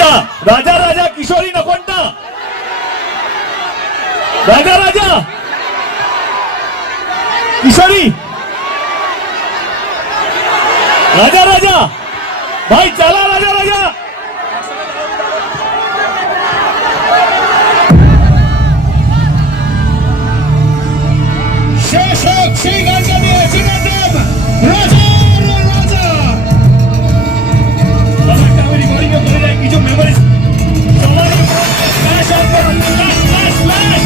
কোনটা? রাজা রাজা কিশোরী না কোনটা? রাজা রাজা কিশোরী, রাজা রাজা ভাই চালা রাজা রাজা। শেষ হোক সেই গানটা নিয়ে চিরদিন রাজা রাজা। একটা আমি রেকর্ডিং করে যাই কিছু মেমোরিজ সবাই ফ্ল্যাশ অফ করুন, ফ্ল্যাশ ফ্ল্যাশ ফ্ল্যাশ।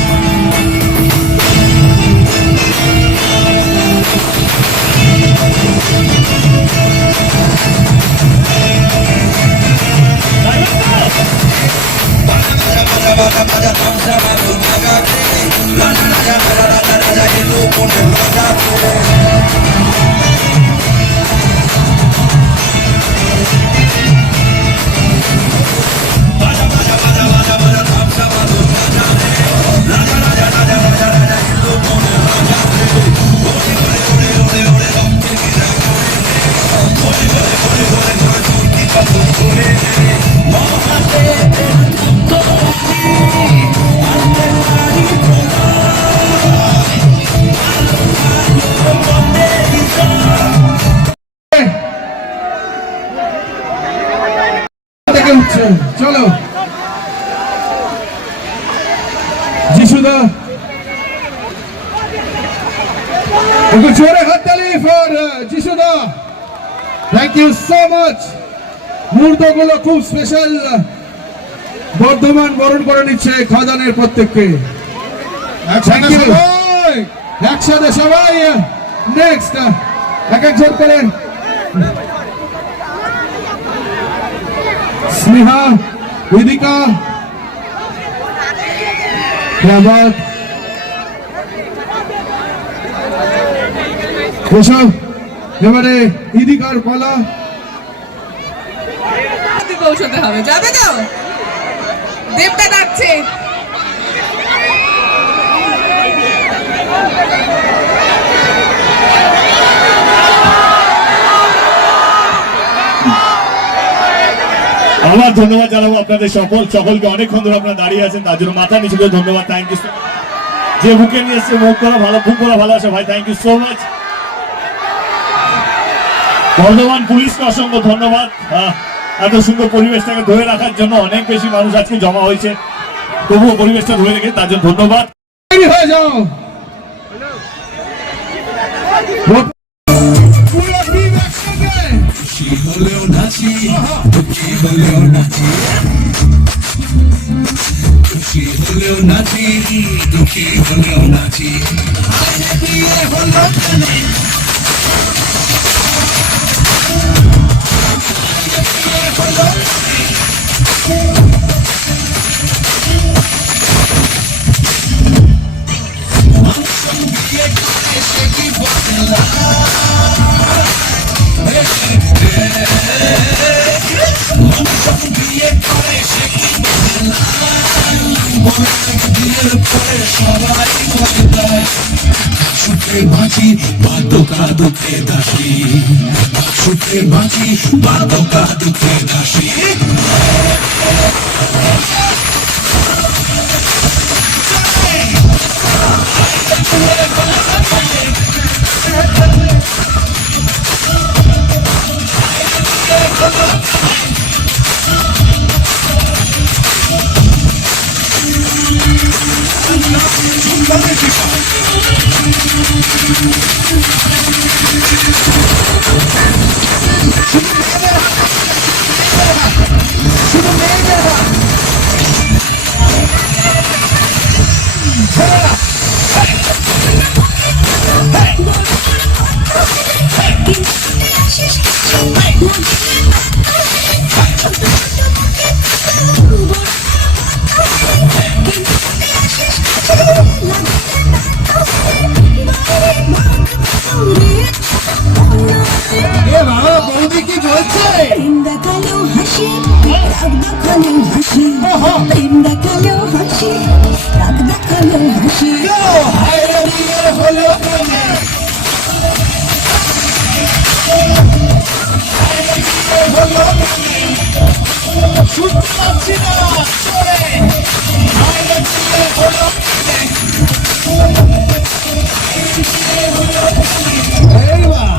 চলো যিশুদা, একটু জোরে হাততালি ফর যিশুদা। Thank you so much. মুহূর্তগুলো খুব স্পেশাল। বর্ধমান বরণ করে নিচ্ছে খাদানের প্রত্যেককে। একসাথে সবাই নেক্সট এক একজন করে। স্নেহা, বেদিকা, এবারে ইদিকার পালা। পৌঁছতে হবে, যাবে তো? দেবটা ডাকছে। আমার ধন্যবাদ জানাবো আপনাদের সকলকে। অনেকক্ষণ ধরে আপনারা দাঁড়িয়ে আছেন, তার জন্য মাথা নিচু করে ধন্যবাদ। Thank you. যে বুকে নিয়ে এসছে মুখ করা ভালো, বুক করা ভালোবাসে ভাই, thank you so much. Bardhaman পুলিশকে অসংখ্য ধন্যবাদ এত সুন্দর পরিবেশটাকে ধরে রাখার জন্য। অনেক বেশি মানুষ আজকে জমা হয়েছে, তবুও পরিবেশটা ধরে রেখে তার জন্য ধন্যবাদ। হয়ে যাও নাচি, দুঃখী হলেও নাচি, খুশি হলেও নাচি, দুঃখী হলেও নাচি। সুখে বাঁচি বাদকা দুঃখে দাসী, সুখে বাঁচি বাদকা দুঃখে দাসী। শুনতে পাচ্ছি না জোরে। আরে জোরে বলো। এইবার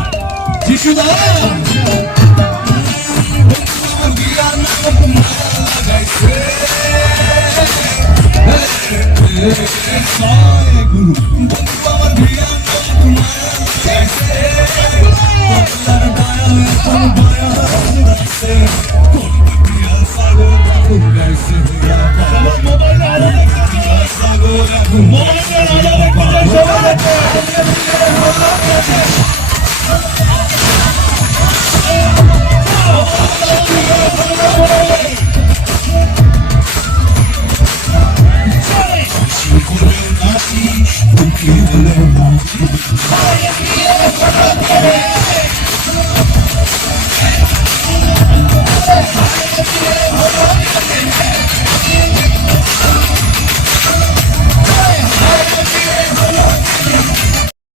যিশুদা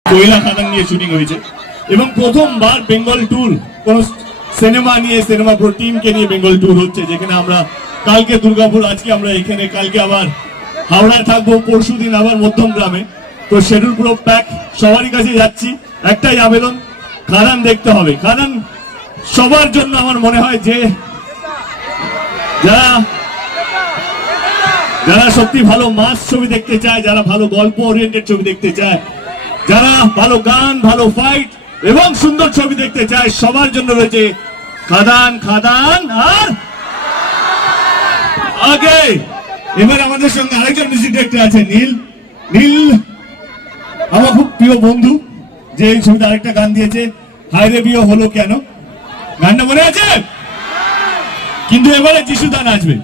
কয়লা খাদান নিয়ে শুটিং হয়েছে এবং প্রথমবার বেঙ্গল ট্যুর কোন সিনেমা নিয়ে সিনেমা পুরো টিমকে নিয়ে বেঙ্গল ট্যুর হচ্ছে, যেখানে আমরা কালকে দুর্গাপুর, আজকে আমরা এখানে, কালকে আবার হাওড়ায় থাকবো, পরশুদিন আবার মধ্যমগ্রামে। তো শিডিউল পুরো প্যাক, সবারই কাছে যাচ্ছি, একটাই আবেদন, খাদান দেখতে হবে। খাদান সবার জন্য আমার মনে হয় যে যারা যারা সত্যি ভালো মাস ছবি দেখতে চায়, যারা ভালো গল্প ওরিয়েন্টেড ছবি দেখতে চায়, যারা ভালো গান, ভালো ফাইট এবং সুন্দর ছবি দেখতে চায়, সবার জন্য রয়েছে খাদান। খাদান আর আগে এবার আমাদের সঙ্গে আরেকজন মিউজিক ডাইরেক্টর আছে, নীল। নীল আমার খুব প্রিয় বন্ধু, যে এই ছবিতে আরেকটা গান দিয়েছে, হায়রে বিয়ে হলো কেন, গানটা মনে আছে? কিন্তু এবারে যিশুদা নাচবে।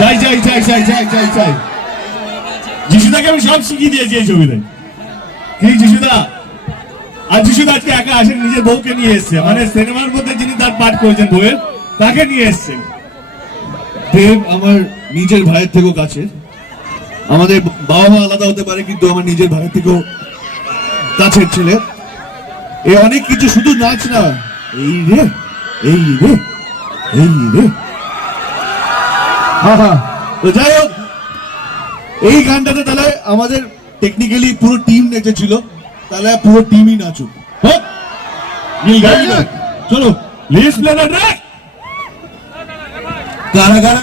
চাই চাই চাই চাই চাই চাই চাই যিশুদাকে আমি সব শিখিয়ে দিয়েছি এই ছবিতে। কি যিশুদা? আর যিশুদা আজকে একা আসেন, নিজের বউকে নিয়ে এসছে, মানে সিনেমার মধ্যে যিনি তার পাঠ করেছেন বউয়ের, তাকে নিয়ে এসছেন। দেব আমার নিজের ভাইয়ের থেকেও কাছে। আমাদের বাবা মা আলাদা হতে পারে, কিন্তু আমার নিজের ভাইয়ের থেকেও কাছের ছেলে। এ অনেক কিছু, শুধু নাচ না, এই রে এই রে এই রে। তো যাই হোক, এই গানটাতে তাহলে আমাদের টেকনিক্যালি পুরো টিম নেচেছিল, তাহলে পুরো টিমই নাচুক। হোক, নীল গাইবে। চলো, প্লিজ প্লে দ্য ট্র্যাক। কারা কারা